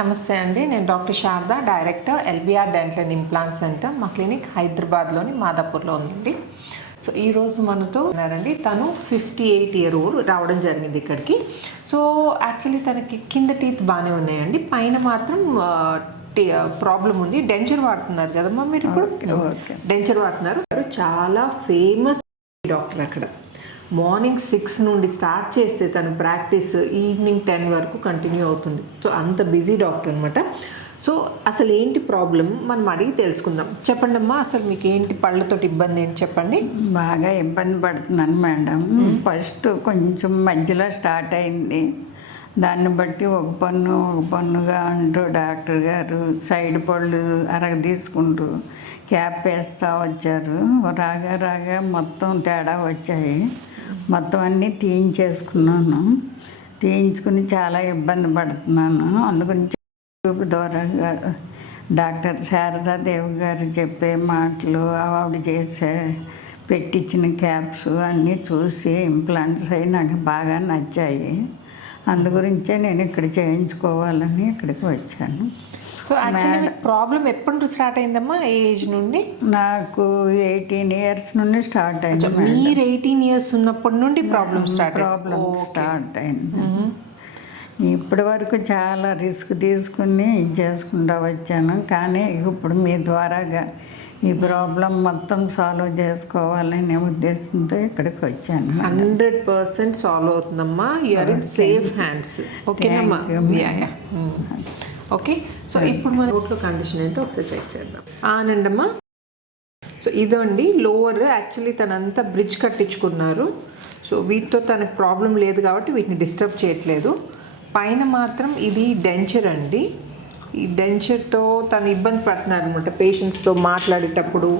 నమస్తే అండి. నేను doctor Sharada director LBR dental and implant centre మా క్లినిక్ హైదరాబాద్లోని మాదాపూర్లో ఉందండి. సో ఈరోజు మనతో ఉన్నారండి. తను ఫిఫ్టీ ఎయిట్ ఇయర్ ఓల్డ్ రావడం జరిగింది ఇక్కడికి. సో యాక్చువల్లీ తనకి కింద టీత్ బాగానే ఉన్నాయండి. పైన మాత్రం ప్రాబ్లం ఉంది. డెంచర్ వాడుతున్నారు కదమ్మా మీరు ఇప్పుడు? డెంచర్ వాడుతున్నారు. చాలా ఫేమస్ డాక్టర్ అక్కడ. మార్నింగ్ సిక్స్ నుండి స్టార్ట్ చేస్తే తన ప్రాక్టీస్ ఈవినింగ్ టెన్ వరకు కంటిన్యూ అవుతుంది. సో అంత బిజీ డాక్టర్ అనమాట సో అసలు ఏంటి ప్రాబ్లం? మనం అడిగి తెలుసుకుందాం. చెప్పండి అమ్మా అసలు మీకు ఏంటి పళ్ళతోటి ఇబ్బంది ఏంటి చెప్పండి? బాగా ఇబ్బంది పడుతున్నాను మేడం. ఫస్ట్ కొంచెం మధ్యలో స్టార్ట్ అయింది. దాన్ని బట్టి ఒక పన్ను ఒక పన్నుగా అంటూ డాక్టర్ గారు సైడ్ పళ్ళు అరగ తీసుకుంటూ క్యాప్ వేస్తూ వచ్చారు. రాగా రాగా మొత్తం తేడా వచ్చాయి. మొత్తం అన్నీ తీయించేసుకున్నాను. తీయించుకుని చాలా ఇబ్బంది పడుతున్నాను. అందుగురించి యూట్యూబ్ ద్వారా డాక్టర్ శారదాదేవి గారు చెప్పే మాటలు ఆవిడ చేసే పెట్టించిన క్యాప్స్ అన్నీ చూసి ఇంప్లాంట్స్ అవి నాకు బాగా నచ్చాయి. అందు గురించే నేను ఇక్కడ చేయించుకోవాలని ఇక్కడికి వచ్చాను. సో యాక్చువల్లీ మీకు ప్రాబ్లం ఎప్పటి నుండి స్టార్ట్ అయిందమ్మా? ఏ ఏజ్ నుండి? నాకు ఎయిటీన్ ఇయర్స్ నుండి స్టార్ట్ అయింది మీరు ఎయిటీన్ ఇయర్స్ ఉన్నప్పటి నుండి ప్రాబ్లం స్టార్ట్ ప్రాబ్లం స్టార్ట్ అయింది. ఇప్పటి వరకు చాలా రిస్క్ తీసుకుని ఇది చేసుకుంటూ వచ్చాను. కానీ ఇప్పుడు మీ ద్వారాగా ఈ ప్రాబ్లం మొత్తం సాల్వ్ చేసుకోవాలనే ఉద్దేశంతో ఇక్కడికి వచ్చాను హండ్రెడ్ పర్సెంట్ సాల్వ్ అవుతుందమ్మా. యూఆర్ ఇన్ సేఫ్ హ్యాండ్స్ ఓకేనమ్మా ఓకే సో ఇప్పుడు మన రోడ్లో కండిషన్ ఏంటో ఒకసారి చెక్ చేద్దాం. ఆనందమ్మా సో ఇదండి లోవర్ యాక్చువల్లీ తనంతా బ్రిడ్జ్ కట్టించుకున్నారు. సో వీటితో తనకు ప్రాబ్లం లేదు కాబట్టి వీటిని డిస్టర్బ్ చేయట్లేదు. పైన మాత్రం ఇది డెంచర్ అండి. ఈ డెంచర్తో తను ఇబ్బంది పడుతున్నారు అనమాట పేషెంట్స్తో మాట్లాడేటప్పుడు.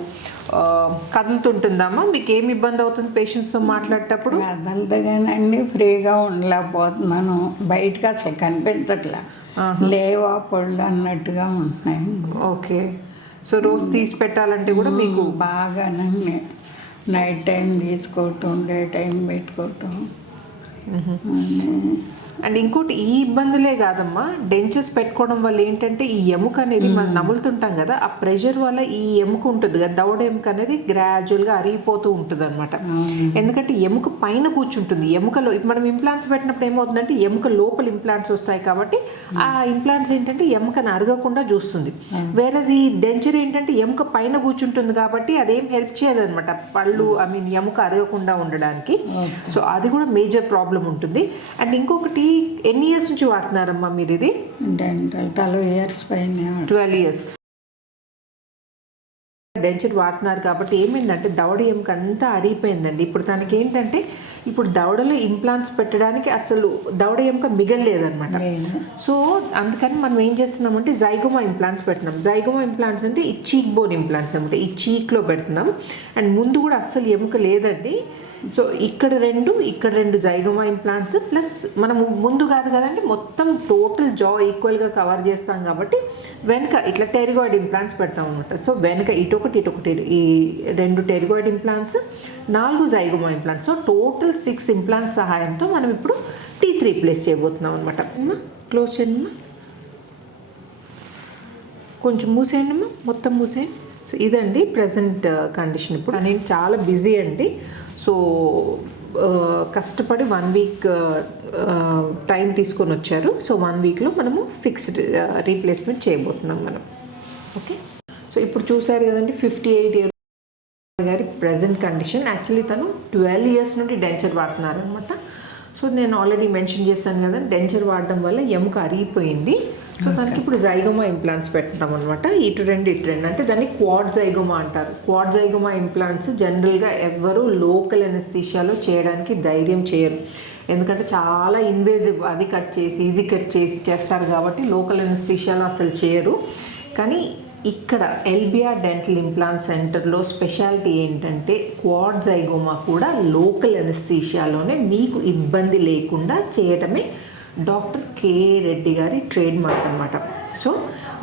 కదులుతుంటుందమ్మా? మీకు ఏమి ఇబ్బంది అవుతుంది పేషెంట్స్తో మాట్లాడేటప్పుడు? కదలదుగానండి ఫ్రీగా ఉండలేకపోతున్నాను. బయటకు అసలు కనిపించట్లే. లేవా పళ్ళు అన్నట్టుగా ఉంటున్నాయి. ఓకే. సో రోజు తీసి పెట్టాలంటే కూడా మీకు బాగానండి. నైట్ టైం తీసుకోవటం డే టైం పెట్టుకోవటం. అండ్ ఇంకోటి ఈ ఇబ్బందులే కాదమ్మా. డెంచెస్ పెట్టుకోవడం వల్ల ఏంటంటే ఈ ఎముక అనేది మనం నములుతుంటాం కదా ఆ ప్రెషర్ వల్ల ఈ ఎముక ఉంటుంది కదా దవడ ఎముక అనేది గ్రాడ్యువల్గా అరిగిపోతూ ఉంటుంది అనమాట ఎందుకంటే ఎముక పైన కూర్చుంటుంది. ఎముకలో ఇప్పుడు మనం ఇంప్లాంట్స్ పెట్టినప్పుడు ఏమవుతుందంటే ఎముక లోపల ఇంప్లాంట్స్ వస్తాయి కాబట్టి ఆ ఇంప్లాంట్స్ ఏంటంటే ఎముకను అరగకుండా చూస్తుంది. వేరే ఈ డెంచర్ ఏంటంటే ఎముక పైన కూర్చుంటుంది కాబట్టి అదేం హెల్ప్ చేయదు అనమాట పళ్ళు ఐ మీన్ ఎముక అరగకుండా ఉండడానికి. సో అది కూడా మేజర్ ప్రాబ్లం ఉంటుంది. అండ్ ఇంకొకటి ఎన్ని ఇయర్స్ నుంచి వాడుతున్నారమ్మా మీరు ఇది? ట్వెల్వ్ ఇయర్స్ పైన ట్వెల్వ్ ఇయర్స్ డెంచర్ వాడుతున్నారు కాబట్టి ఏమైందంటే దవడ ఎముక అంతా అరిగిపోయిందండి. ఇప్పుడు తనకి ఏంటంటే ఇప్పుడు దవడలో ఇంప్లాంట్స్ పెట్టడానికి అసలు దవడ ఎముక మిగలలేదన్నమాట. లేదు. సో అందుకని మనం ఏం చేస్తున్నామంటే జైగోమా ఇంప్లాంట్స్ పెట్టినాం. జైగోమా ఇంప్లాంట్స్ అంటే ఈ చీక్ బోన్ ఇంప్లాంట్స్ అనమాట ఈ చీక్లో పెడుతున్నాం. అండ్ ముందు కూడా అస్సలు ఎముక లేదండి. సో ఇక్కడ రెండు ఇక్కడ రెండు జైగమా ఇంప్లాంట్స్ ప్లస్ మనము ముందు కాదు కదండి మొత్తం టోటల్ జా ఈక్వల్గా కవర్ చేస్తాం కాబట్టి వెనక ఇట్లా టెరిగాయిడ్ ఇంప్లాంట్స్ పెడతాం అనమాట సో వెనక ఇటొకటి ఇటొకటి ఈ రెండు టెరిగాయిడ్ ఇంప్లాంట్స్ నాలుగు zygoma implants so total six implants సహాయంతో మనం ఇప్పుడు టీత్ రీప్లేస్ చేయబోతున్నాం అనమాట క్లోజ్ చేయండి అమ్మా. కొంచెం మూసేయండి మొత్తం మూసేయండి. సో ఇదండి ప్రజెంట్ కండిషన్ uh, ఇప్పుడు. నేను చాలా బిజీ అండి. సో కష్టపడి వన్ వీక్ టైం తీసుకొని వచ్చారు. సో వన్ వీక్లో మనము ఫిక్స్డ్ రీప్లేస్మెంట్ చేయబోతున్నాం మనం. ఓకే సో ఇప్పుడు చూసారు కదండి ఫిఫ్టీ ఎయిట్ ఇయర్ గారి ప్రజెంట్ కండిషన్ యాక్చువల్లీ తను ట్వెల్వ్ ఇయర్స్ నుండి డెంచర్ వాడుతున్నారు అనమాట సో నేను ఆల్రెడీ మెన్షన్ చేశాను కదా డెంచర్ వాడడం వల్ల ఎముక అరిగిపోయింది. సో దానికి ఇప్పుడు జైగోమా ఇంప్లాంట్స్ పెడతాం అనమాట ఇటు రెండు ఇటు రెండు. అంటే దాన్ని క్వాడ్ జైగోమా అంటారు. క్వాడ్ జైగోమా ఇంప్లాంట్స్ జనరల్గా ఎవ్వరూ లోకల్ ఎనస్థీషియాలో చేయడానికి ధైర్యం చేయరు. ఎందుకంటే చాలా ఇన్వేజివ్ అది కట్ చేసి ఈజీ కట్ చేసి చేస్తారు కాబట్టి లోకల్ ఎనస్థీషియాలో అసలు చేయరు. కానీ ఇక్కడ ఎల్బిఆర్ డెంటల్ ఇంప్లాంట్ సెంటర్లో స్పెషాలిటీ ఏంటంటే క్వాడ్ జైగోమా కూడా లోకల్ ఎనస్థీషియాలోనే మీకు ఇబ్బంది లేకుండా చేయటమే డాక్టర్ కే రెడ్డి గారి ట్రేడ్ మార్క్ అనమాట సో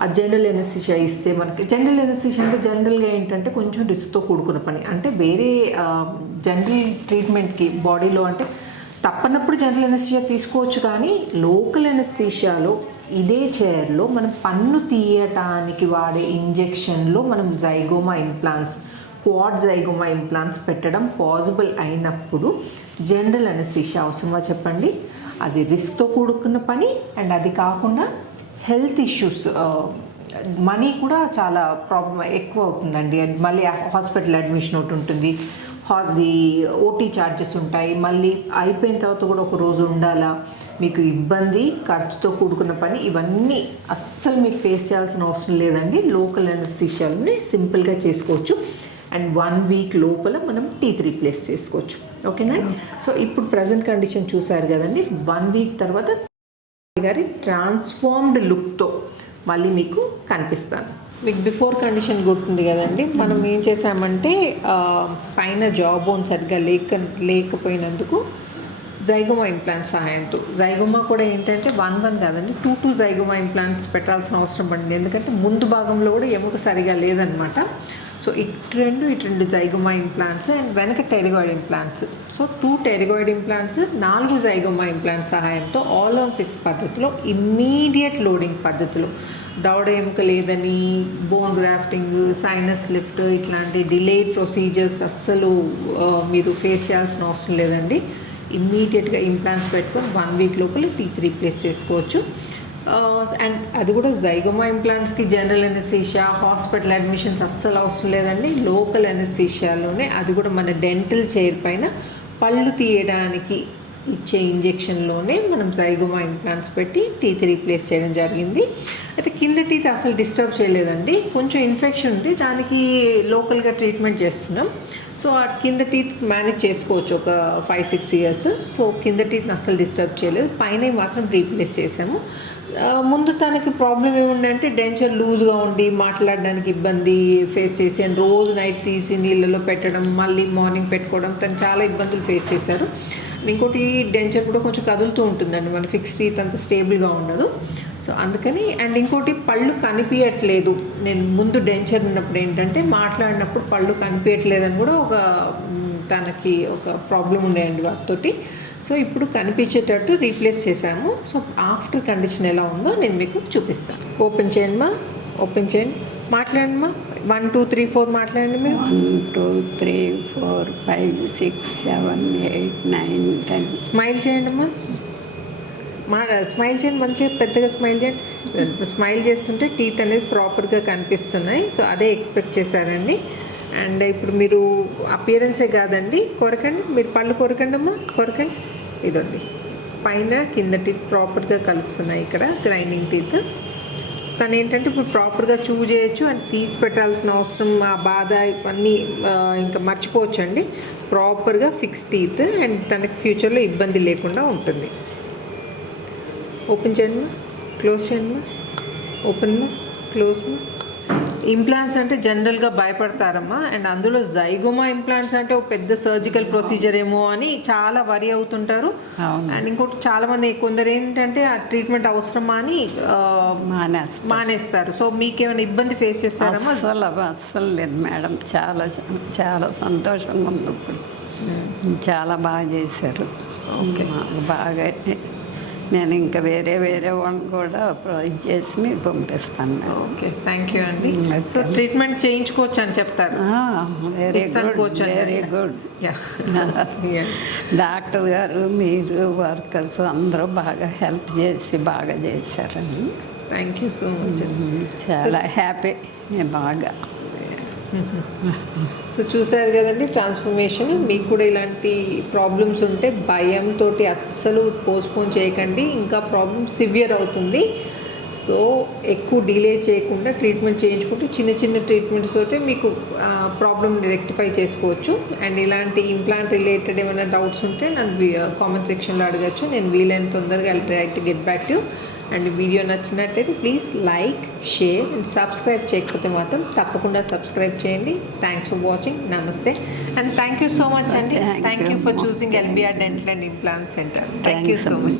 ఆ జనరల్ ఎనస్థీషియా ఇస్తే మనకి జనరల్ ఎనస్థీషియా అంటే జనరల్గా ఏంటంటే కొంచెం రిస్క్తో కూడుకున్న పని. అంటే వేరే జనరల్ ట్రీట్మెంట్కి బాడీలో అంటే తప్పనప్పుడు జనరల్ ఎనస్థీషియా తీసుకోవచ్చు కానీ లోకల్ ఎనస్థీషియాలో ఇదే చైర్లో మనం పన్ను తీయటానికి వాడే ఇంజెక్షన్లో మనం zygoma implants quad zygoma implants పెట్టడం పాసిబుల్ అయినప్పుడు జనరల్ అనెస్థీషియా అవసరమా చెప్పండి? అది రిస్క్తో కూడుకున్న పని అండ్ అది కాకుండా హెల్త్ ఇష్యూస్ మనీ కూడా చాలా ప్రాబ్లం ఎక్కువ అవుతుందండి. అండ్ మళ్ళీ హాస్పిటల్ అడ్మిషన్ ఒకటి ఉంటుంది. అది ఓటీ ఛార్జెస్ ఉంటాయి. మళ్ళీ అయిపోయిన తర్వాత కూడా ఒక రోజు ఉండాలా? మీకు ఇబ్బంది ఖర్చుతో కూడుకున్న పని ఇవన్నీ అస్సలు మీరు ఫేస్ చేయాల్సిన అవసరం లేదండి. లోకల్ అనస్థీషియాలని సింపుల్గా చేసుకోవచ్చు. అండ్ వన్ వీక్ లోపల మనం టీత్ రీప్లేస్ చేసుకోవచ్చు. ఓకేనా సో ఇప్పుడు ప్రజెంట్ కండిషన్ చూసారు కదండి. వన్ వీక్ తర్వాత గారి ట్రాన్స్ఫార్మ్డ్ లుక్తో మళ్ళీ మీకు కనిపిస్తాను. మీకు బిఫోర్ కండిషన్ గుర్తుంది కదండి. మనం ఏం చేసామంటే పైన జాబ్ బోన్ సరిగ్గా లేక లేకపోయినందుకు జైగోమా ఇంప్లాంట్ సహాయంతో జైగోమా కూడా ఏంటంటే వన్ వన్ కాదండి టూ టూ జైగోమా ఇంప్లాంట్స్ పెట్టాల్సిన అవసరం పడింది. ఎందుకంటే ముందు భాగంలో కూడా ఎముక సరిగా లేదనమాట. సో ఇటు రెండు ఇటు రెండు జైగోమా ఇంప్లాంట్స్ అండ్ వెనక pterygoid implants so two pterygoid implants నాలుగు జైగోమా ఇంప్లాంట్స్ సహాయంతో ఆల్ ఆన్ సిక్స్ పద్ధతిలో ఇమ్మీడియట్ లోడింగ్ పద్ధతిలో. దవడ ఎముక లేదని బోన్ గ్రాఫ్టింగ్ సైనస్ లిఫ్ట్ ఇట్లాంటి డిలేడ్ ప్రొసీజర్స్ అస్సలు మీరు ఫేస్ చేయాల్సిన అవసరం లేదండి. ఇమ్మీడియట్గా ఇంప్లాంట్స్ పెట్టుకొని వన్ వీక్ లోపల టీత్ రీప్లేస్ చేసుకోవచ్చు. అండ్ అది కూడా జైగమా ఇంప్లాంట్స్కి జనరల్ ఎనెస్థీషియా హాస్పిటల్ అడ్మిషన్స్ అస్సలు అవసరం లేదండి. లోకల్ ఎనెస్థీషియాలోనే అది కూడా మన డెంటల్ చైర్ పైన పళ్ళు తీయడానికి ఇచ్చే ఇంజెక్షన్లోనే మనం జైగోమా ఇంప్లాంట్స్ పెట్టి టీత్ రీప్లేస్ చేయడం జరిగింది. అయితే కింద టీత్ అసలు డిస్టర్బ్ చేయలేదండి. కొంచెం ఇన్ఫెక్షన్ ఉంది. దానికి లోకల్గా ట్రీట్మెంట్ చేస్తున్నాం. సో ఆ కింద టీత్ మేనేజ్ చేసుకోవచ్చు ఒక ఫైవ్ సిక్స్ ఇయర్స్ సో కింద టీత్ అసలు డిస్టర్బ్ చేయలేదు. పైన మాత్రం రీప్లేస్ చేసాము ముందు తనకి ప్రాబ్లం ఏముండే అంటే డెంచర్ లూజ్గా ఉండి మాట్లాడడానికి ఇబ్బంది ఫేస్ చేసి అండ్ రోజు నైట్ తీసి నీళ్ళలో పెట్టడం మళ్ళీ మార్నింగ్ పెట్టుకోవడం తను చాలా ఇబ్బందులు ఫేస్ చేశారు. ఇంకోటి డెంచర్ కూడా కొంచెం కదులుతూ ఉంటుందండి. మన ఫిక్స్ టీత్ అంత స్టేబుల్గా ఉండదు. సో అందుకని అండ్ ఇంకోటి పళ్ళు కనిపించట్లేదు నేను ముందు డెంచర్ ఉన్నప్పుడు ఏంటంటే మాట్లాడినప్పుడు పళ్ళు కనిపించట్లేదని కూడా ఒక తనకి ఒక ప్రాబ్లం ఉండేయండి వాటితోటి. సో ఇప్పుడు కనిపించేటట్టు రీప్లేస్ చేశాము. సో ఆఫ్టర్ కండిషన్ ఎలా ఉందో నేను మీకు చూపిస్తాను. ఓపెన్ చేయండి మా. ఓపెన్ చేయండి. మాట్లాడండి మా. వన్ టూ త్రీ ఫోర్ మాట్లాడండి మీరు. One two three four five six seven eight nine ten. Smile చేయండి అమ్మా మా స్మైల్ చేయండి మంచిగా పెద్దగా స్మైల్ చేయండి స్మైల్ చేస్తుంటే టీత్ అనేది ప్రాపర్గా కనిపిస్తున్నాయి. సో అదే ఎక్స్పెక్ట్ చేశారండి. అండ్ ఇప్పుడు మీరు అపియరెన్సే కాదండి కొరకండి. మీరు పళ్ళు కొరకండి అమ్మా కొరకండి. ఇదండి. పైన కింద టీత్ ప్రాపర్గా కలుస్తున్నాయి ఇక్కడ గ్రైండింగ్ టీత్ తను ఏంటంటే ఇప్పుడు ప్రాపర్గా చూ చేయొచ్చు అండ్ తీసి పెట్టాల్సిన అవసరం ఆ బాధ ఇవన్నీ ఇంకా మర్చిపోవచ్చు అండి ప్రాపర్గా ఫిక్స్ టీత్ అండ్ తనకి ఫ్యూచర్లో ఇబ్బంది లేకుండా ఉంటుంది. ఓపెన్ చేయండి క్లోజ్ చేయండి ఓపెన్ క్లోజ్ ఇంప్లాంట్స్ అంటే జనరల్గా భయపడతారమ్మా. అండ్ అందులో జైగోమా ఇంప్లాంట్స్ అంటే ఒక పెద్ద సర్జికల్ ప్రొసీజర్ ఏమో అని చాలా వరి అవుతుంటారు. అండ్ ఇంకోటి చాలా మంది కొందరు ఏంటంటే ఆ ట్రీట్మెంట్ అవసరమా అని మానేస్తారు. సో మీకేమైనా ఇబ్బంది ఫేస్ చేస్తారమ్మా? అస్సలు అస్సలు లేదు మేడం. చాలా చాలా సంతోషంగా ఉంది ఇప్పుడు. చాలా బాగా చేశారు. బాగా నేను ఇంకా వేరే వేరే వాళ్ళని కూడా ఇది చేసి మీకు పంపిస్తాను. ఓకే థ్యాంక్ యూ అండి. సో ట్రీట్మెంట్ చేయించుకోవచ్చు అని చెప్తారు. Very good very good. Doctor గారు మీరు వర్కర్స్ అందరూ బాగా హెల్ప్ చేసి బాగా చేశారండి. థ్యాంక్ యూ సో మచ్ చాలా హ్యాపీ నేను బాగా. సో చూసారు కదండి ట్రాన్స్ఫర్మేషన్ మీకు కూడా ఇలాంటి ప్రాబ్లమ్స్ ఉంటే భయంతో అస్సలు పోస్ట్పోన్ చేయకండి. ఇంకా ప్రాబ్లమ్ సివియర్ అవుతుంది. సో ఎక్కువ డిలే చేయకుండా ట్రీట్మెంట్ చేయించుకుంటూ చిన్న చిన్న ట్రీట్మెంట్స్ తోటి మీకు ప్రాబ్లమ్ని రెక్టిఫై చేసుకోవచ్చు. అండ్ ఇలాంటి ఇంప్లాంట్ రిలేటెడ్ ఏమైనా డౌట్స్ ఉంటే నన్ను కామెంట్ సెక్షన్లో అడగచ్చు. నేను వీలైన తొందరగా I try to get back to and video నచ్చినట్టయితే please like share and subscribe చేయకపోతే మాత్రం తప్పకుండా సబ్స్క్రైబ్ చేయండి. థ్యాంక్స్ ఫర్ వాచింగ్ నమస్తే and thank you so much అండి thank you. For choosing LBR dental and implant centre thank you so much